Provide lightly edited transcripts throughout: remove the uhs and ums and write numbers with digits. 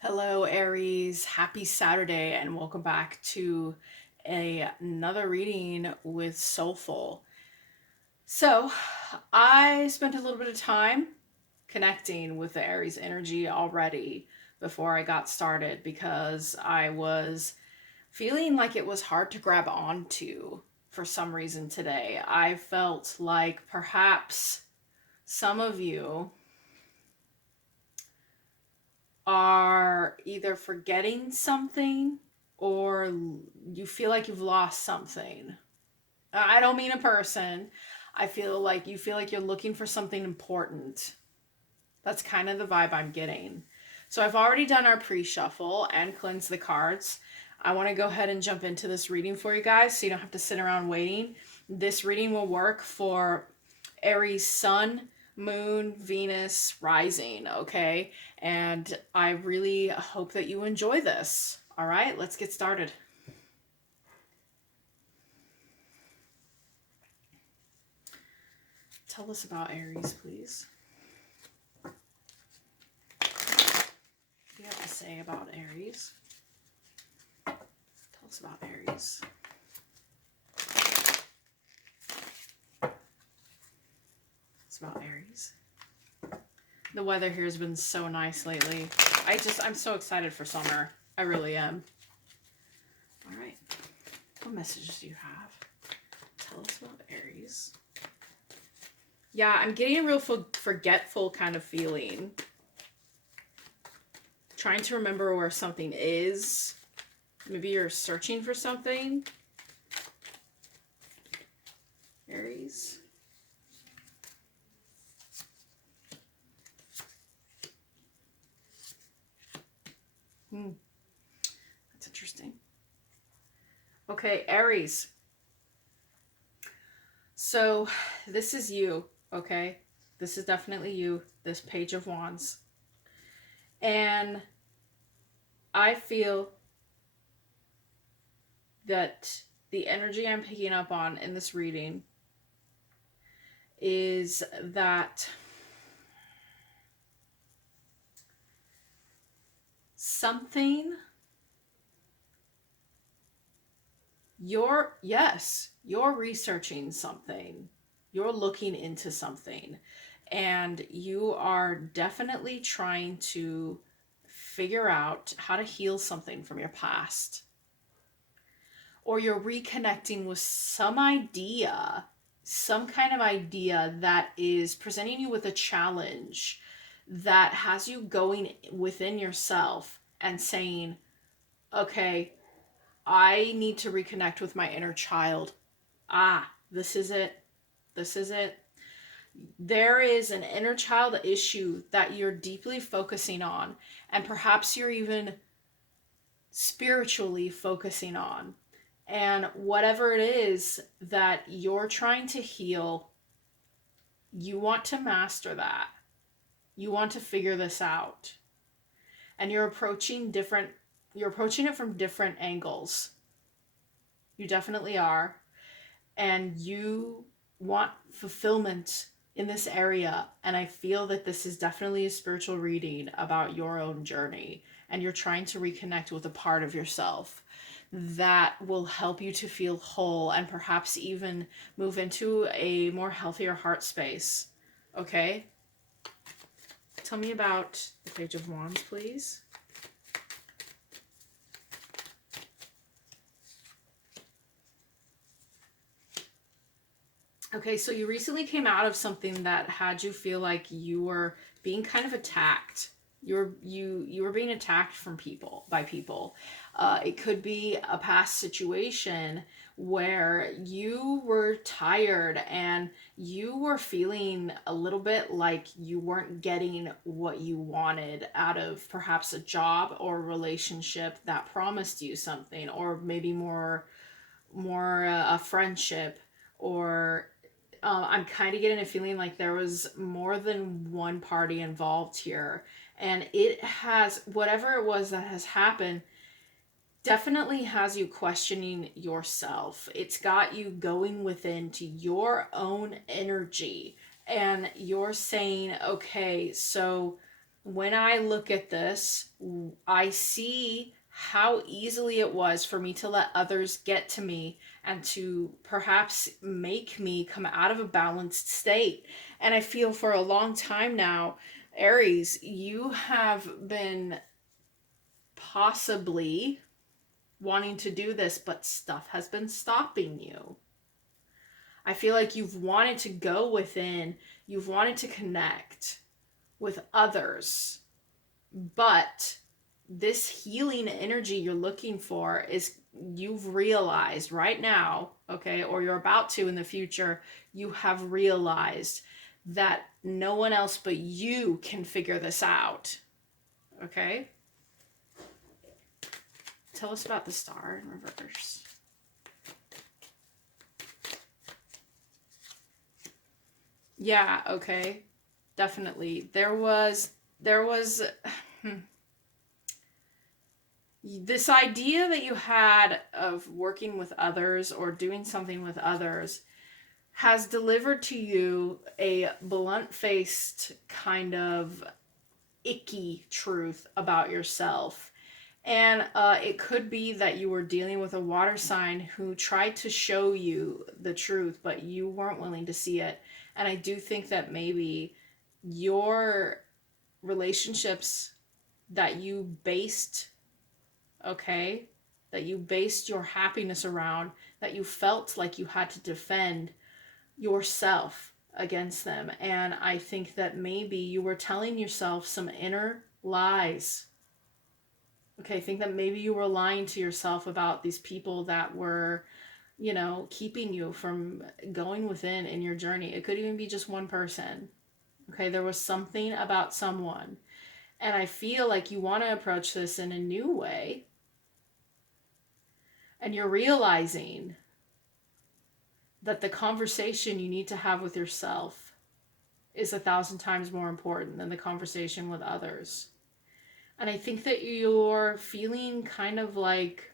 Hello, Aries. Happy Saturday, and welcome back to another reading with Soulful. So, I spent a little bit of time connecting with the Aries energy already before I got started because I was feeling like it was hard to grab onto for some reason today. I felt like perhaps some of you are either forgetting something or you feel like you've lost something. I don't mean a person. I feel like you feel like you're looking for something important. That's kind of the vibe I'm getting. So I've already done our pre-shuffle and cleansed the cards. I want to go ahead and jump into this reading for you guys so you don't have to sit around waiting. This reading will work for Aries Sun, Moon, Venus, Rising, okay? And I really hope that you enjoy this. All right, let's get started. Tell us about Aries, please. What do you have to say about Aries? Tell us about Aries. It's about Aries. The weather here has been so nice lately. I'm so excited for summer. I really am. All right. What messages do you have? Tell us about Aries. Yeah, I'm getting a real forgetful kind of feeling. Trying to remember where something is. Maybe you're searching for something. Aries. That's interesting. Okay, Aries. So this is you, okay? This is definitely you, this Page of Wands. And I feel that the energy I'm picking up on in this reading is that something you're researching something, you're looking into something, and you are definitely trying to figure out how to heal something from your past, or you're reconnecting with some idea, some kind of idea that is presenting you with a challenge that has you going within yourself and saying, okay, I need to reconnect with my inner child. This is it. This is it. There is an inner child issue that you're deeply focusing on, and perhaps you're even spiritually focusing on. And whatever it is that you're trying to heal, you want to master that. You want to figure this out. And you're approaching it from different angles. You definitely are. And you want fulfillment in this area. And I feel that this is definitely a spiritual reading about your own journey. And you're trying to reconnect with a part of yourself that will help you to feel whole and perhaps even move into a more healthier heart space. Okay? Tell me about the Page of Wands, please. Okay, so you recently came out of something that had you feel like you were being kind of attacked. You were being attacked by people. It could be a past situation where you were tired and you were feeling a little bit like you weren't getting what you wanted out of perhaps a job or a relationship that promised you something, or maybe more a friendship, or I'm kind of getting a feeling like there was more than one party involved here. And it has, whatever it was that has happened, definitely has you questioning yourself. It's got you going within to your own energy. And you're saying, okay, so when I look at this, I see how easily it was for me to let others get to me and to perhaps make me come out of a balanced state. And I feel for a long time now, Aries, you have been possibly wanting to do this, but stuff has been stopping you. I feel like you've wanted to go within, you've wanted to connect with others, but this healing energy you're looking for is, you've realized right now, okay, or you're about to in the future, you have realized that no one else but you can figure this out. Okay? Tell us about the star in reverse. Yeah, okay. Definitely. There was this idea that you had of working with others or doing something with others has delivered to you a blunt-faced kind of icky truth about yourself. And it could be that you were dealing with a water sign who tried to show you the truth, but you weren't willing to see it. And I do think that maybe your relationships that you based, okay, that you based your happiness around, that you felt like you had to defend yourself against them. And I think that maybe you were telling yourself some inner lies. Okay, I think that maybe you were lying to yourself about these people that were, you know, keeping you from going within in your journey. It could even be just one person. Okay, there was something about someone. And I feel like you want to approach this in a new way. And you're realizing that the conversation you need to have with yourself is 1,000 times more important than the conversation with others. And I think that you're feeling kind of like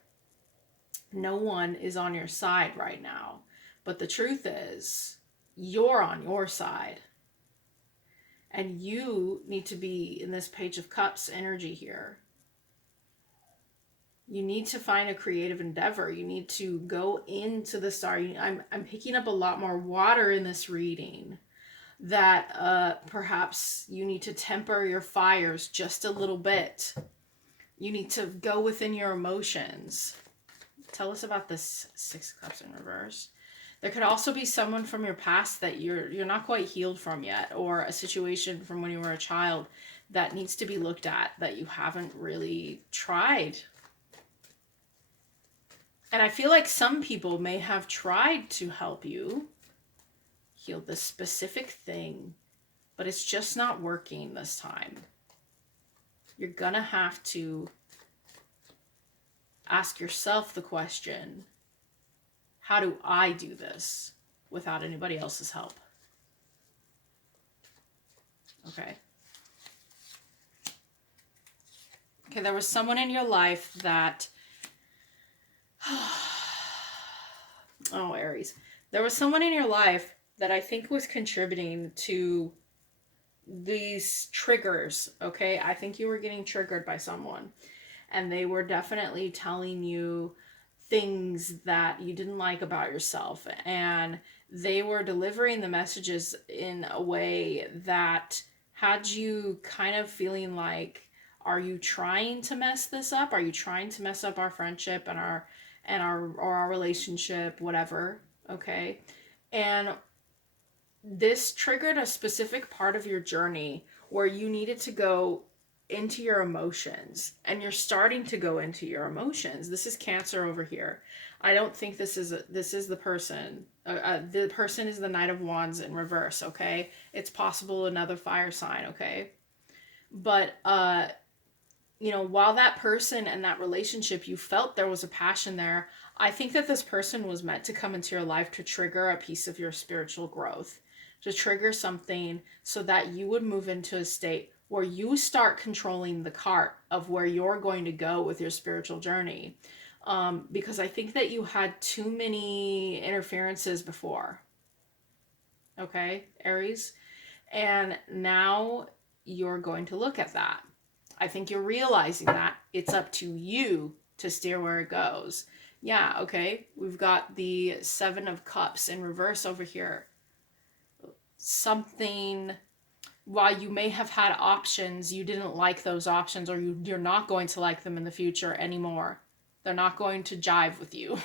no one is on your side right now. But the truth is, you're on your side. And you need to be in this Page of Cups energy here. You need to find a creative endeavor. You need to go into the star. I'm picking up a lot more water in this reading. That perhaps you need to temper your fires just a little bit. You need to go within your emotions. Tell us about this Six of Cups in reverse. There could also be someone from your past that you're not quite healed from yet, or a situation from when you were a child that needs to be looked at that you haven't really tried. And I feel like some people may have tried to help you heal this specific thing, but it's just not working this time. You're gonna have to ask yourself the question, how do I do this without anybody else's help? Okay. Okay, there was someone in your life that oh, Aries. There was someone in your life that I think was contributing to these triggers, okay? I think you were getting triggered by someone. And they were definitely telling you things that you didn't like about yourself. And they were delivering the messages in a way that had you kind of feeling like, are you trying to mess this up? Are you trying to mess up our friendship and our relationship, whatever, okay? And this triggered a specific part of your journey where you needed to go into your emotions, and you're starting to go into your emotions. This is Cancer over here. I don't think this is the person. The person is the Knight of Wands in reverse, okay? It's possible another fire sign, okay? But you know, while that person and that relationship, you felt there was a passion there, I think that this person was meant to come into your life to trigger a piece of your spiritual growth, to trigger something so that you would move into a state where you start controlling the cart of where you're going to go with your spiritual journey. Because I think that you had too many interferences before. Okay, Aries? And now you're going to look at that. I think you're realizing that it's up to you to steer where it goes. Yeah, okay. We've got the Seven of Cups in reverse over here. Something, while you may have had options, you didn't like those options, or you're not going to like them in the future anymore. They're not going to jive with you.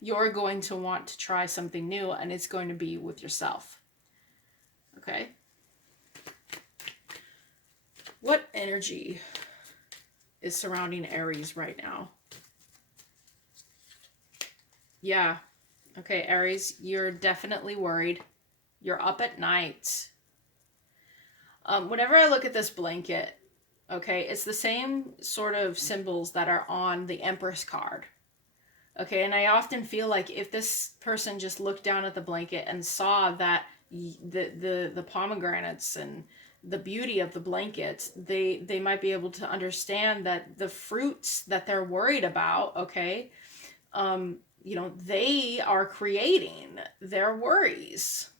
You're going to want to try something new, and it's going to be with yourself. Okay? What energy is surrounding Aries right now? Yeah. Okay, Aries, you're definitely worried. You're up at night. Whenever I look at this blanket, okay, it's the same sort of symbols that are on the Empress card. Okay, and I often feel like if this person just looked down at the blanket and saw that the pomegranates and the beauty of the blanket, they might be able to understand that the fruits that they're worried about, okay, you know, they are creating their worries.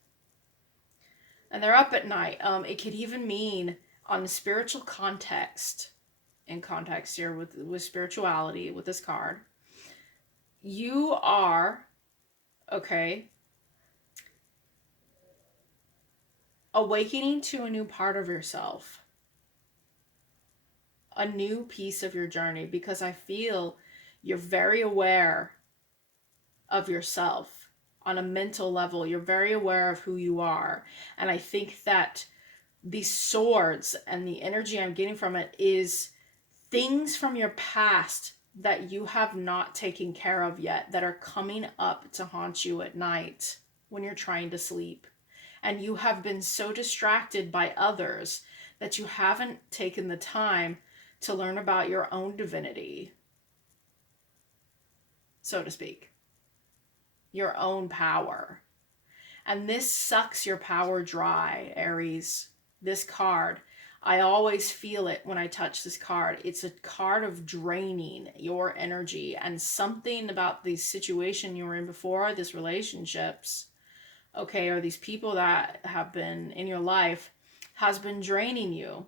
And they're up at night. It could even mean on the spiritual context, in context here with spirituality, with this card, you are, okay, awakening to a new part of yourself, a new piece of your journey, because I feel you're very aware of yourself on a mental level. You're very aware of who you are. And I think that these swords and the energy I'm getting from it is things from your past that you have not taken care of yet that are coming up to haunt you at night when you're trying to sleep. And you have been so distracted by others that you haven't taken the time to learn about your own divinity, so to speak, your own power. And this sucks your power dry, Aries. This card, I always feel it when I touch this card. It's a card of draining your energy, and something about the situation you were in before, this relationships, okay, or these people that have been in your life, has been draining you.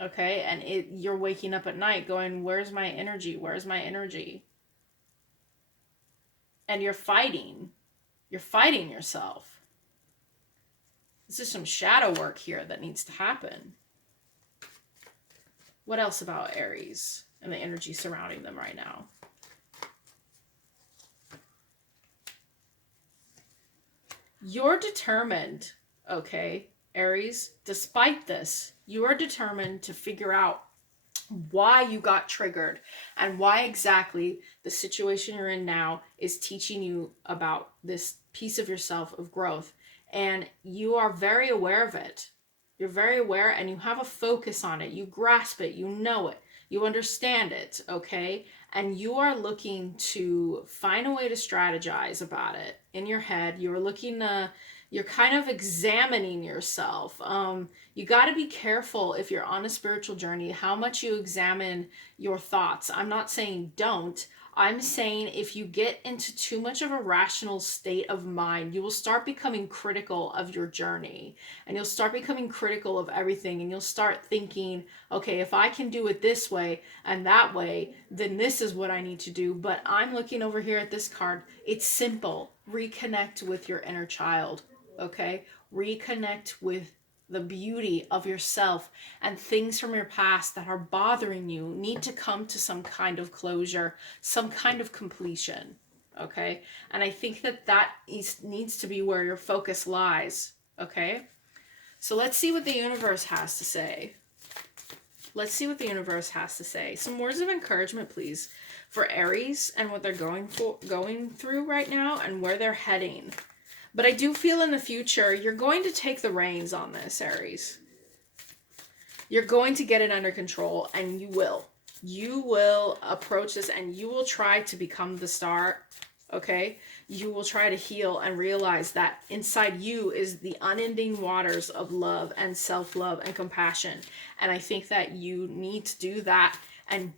Okay, and you're waking up at night going, where's my energy? Where's my energy? And you're fighting. You're fighting yourself. This is some shadow work here that needs to happen. What else about Aries and the energy surrounding them right now? You're determined, okay, Aries, despite this, you are determined to figure out why you got triggered and why exactly the situation you're in now is teaching you about this piece of yourself of growth. And you are very aware of it. You're very aware, and you have a focus on it. You grasp it. You know it. You understand it, okay? And you are looking to find a way to strategize about it in your head. You're looking to, you're kind of examining yourself. You got to be careful if you're on a spiritual journey, how much you examine your thoughts. I'm not saying don't. I'm saying if you get into too much of a rational state of mind, you will start becoming critical of your journey, and you'll start becoming critical of everything, and you'll start thinking, okay, if I can do it this way and that way, then this is what I need to do. But I'm looking over here at this card. It's simple. Reconnect with your inner child, okay? Reconnect with the beauty of yourself, and things from your past that are bothering you need to come to some kind of closure, some kind of completion, okay? And I think that needs to be where your focus lies, okay? So let's see what the universe has to say. Let's see what the universe has to say. Some words of encouragement, please, for Aries and what they're going through right now and where they're heading. But I do feel in the future, you're going to take the reins on this, Aries. You're going to get it under control, and you will. You will approach this, and you will try to become the star, okay? You will try to heal and realize that inside you is the unending waters of love and self-love and compassion. And I think that you need to do that and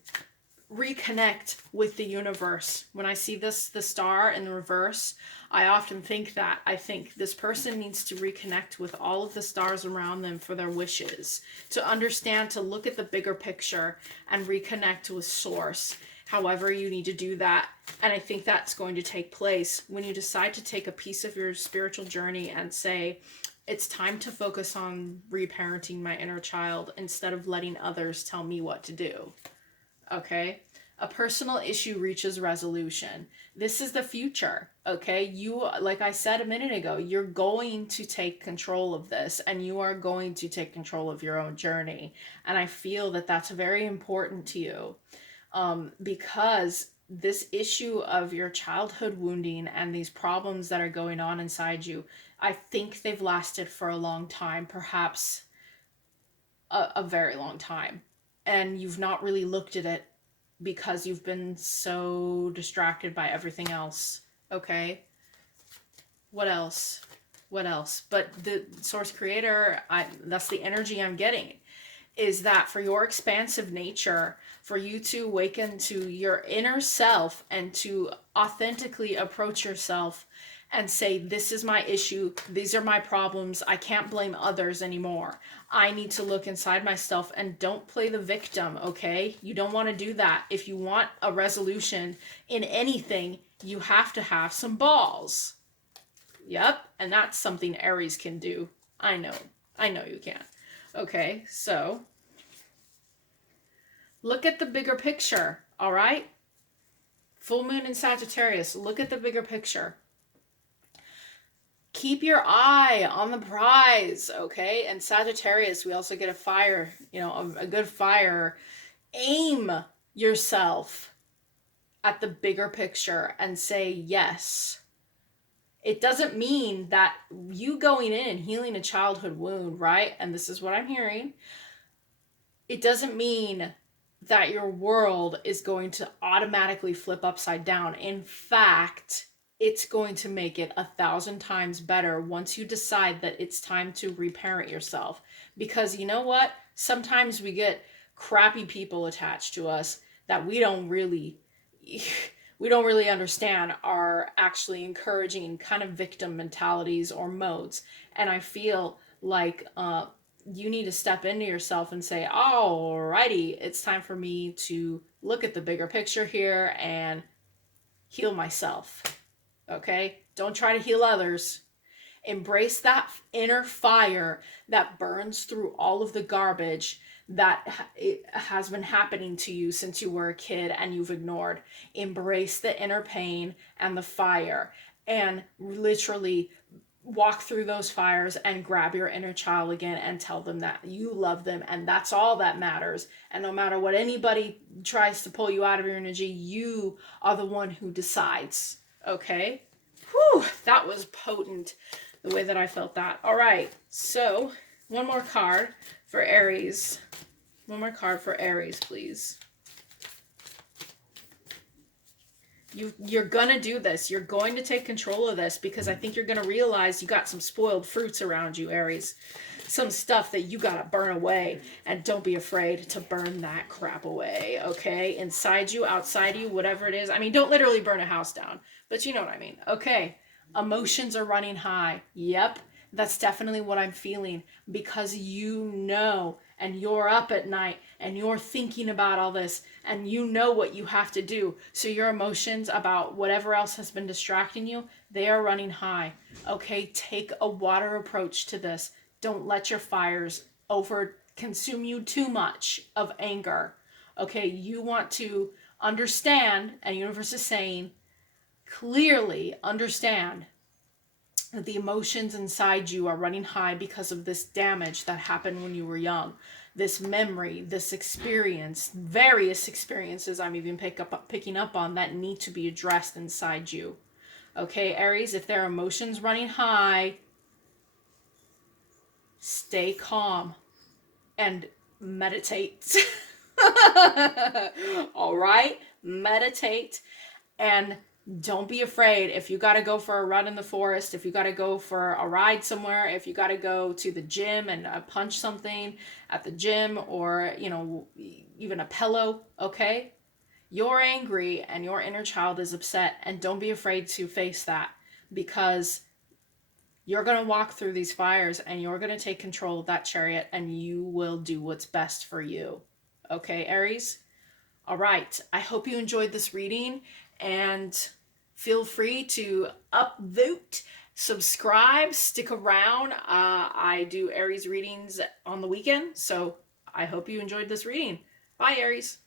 reconnect with the universe. When I see the star in the reverse, I often think that. I think this person needs to reconnect with all of the stars around them for their wishes, to understand, to look at the bigger picture and reconnect with source. However you need to do that. And I think that's going to take place when you decide to take a piece of your spiritual journey and say, it's time to focus on reparenting my inner child instead of letting others tell me what to do. Okay? A personal issue reaches resolution. This is the future. Okay? You, like I said a minute ago, you're going to take control of this, and you are going to take control of your own journey. And I feel that that's very important to you, because this issue of your childhood wounding and these problems that are going on inside you, I think they've lasted for a long time, perhaps a very long time. And you've not really looked at it because you've been so distracted by everything else. Okay? What else? What else? But the source creator, that's the energy I'm getting, is that for your expansive nature, for you to awaken to your inner self and to authentically approach yourself and say, this is my issue, these are my problems, I can't blame others anymore. I need to look inside myself, and don't play the victim, okay? You don't want to do that. If you want a resolution in anything, you have to have some balls. Yep, and that's something Aries can do. I know you can. Okay, so look at the bigger picture, all right? Full moon in Sagittarius, look at the bigger picture. Keep your eye on the prize, okay? And Sagittarius, we also get a fire, a good fire. Aim yourself at the bigger picture and say yes. It doesn't mean that you going in and healing a childhood wound, right? And this is what I'm hearing. It doesn't mean that your world is going to automatically flip upside down. In fact, it's going to make it 1,000 times better once you decide that it's time to reparent yourself. Because you know what? Sometimes we get crappy people attached to us that we don't really understand are actually encouraging kind of victim mentalities or modes. And I feel like you need to step into yourself and say, alrighty, it's time for me to look at the bigger picture here and heal myself. Okay? Don't try to heal others. Embrace that inner fire that burns through all of the garbage that has been happening to you since you were a kid and you've ignored. Embrace the inner pain and the fire, and literally walk through those fires and grab your inner child again and tell them that you love them, and that's all that matters. And no matter what anybody tries to pull you out of your energy, you are the one who decides. Okay? Whew, that was potent, the way that I felt that. All right, so one more card for Aries. One more card for Aries, please. You're going to do this. You're going to take control of this, because I think you're going to realize you got some spoiled fruits around you, Aries. Some stuff that you got to burn away, and don't be afraid to burn that crap away, okay? Inside you, outside you, whatever it is. I mean, don't literally burn a house down, but you know what I mean. Okay, emotions are running high. Yep, that's definitely what I'm feeling, because you know, and you're up at night and you're thinking about all this, and you know what you have to do. So your emotions about whatever else has been distracting you, they are running high. Okay, take a water approach to this. Don't let your fires consume you too much of anger. Okay, you want to understand, and the universe is saying, clearly understand that the emotions inside you are running high because of this damage that happened when you were young. This memory, this experience, various experiences I'm even picking up on that need to be addressed inside you. Okay, Aries, if there are emotions running high, stay calm and meditate. All right? Meditate, and don't be afraid. If you got to go for a run in the forest, if you got to go for a ride somewhere, if you got to go to the gym and punch something at the gym, or, even a pillow, okay? You're angry and your inner child is upset, and don't be afraid to face that, because you're going to walk through these fires and you're going to take control of that chariot and you will do what's best for you. Okay, Aries? All right. I hope you enjoyed this reading, and feel free to upvote, subscribe, stick around. I do Aries readings on the weekend, so I hope you enjoyed this reading. Bye, Aries.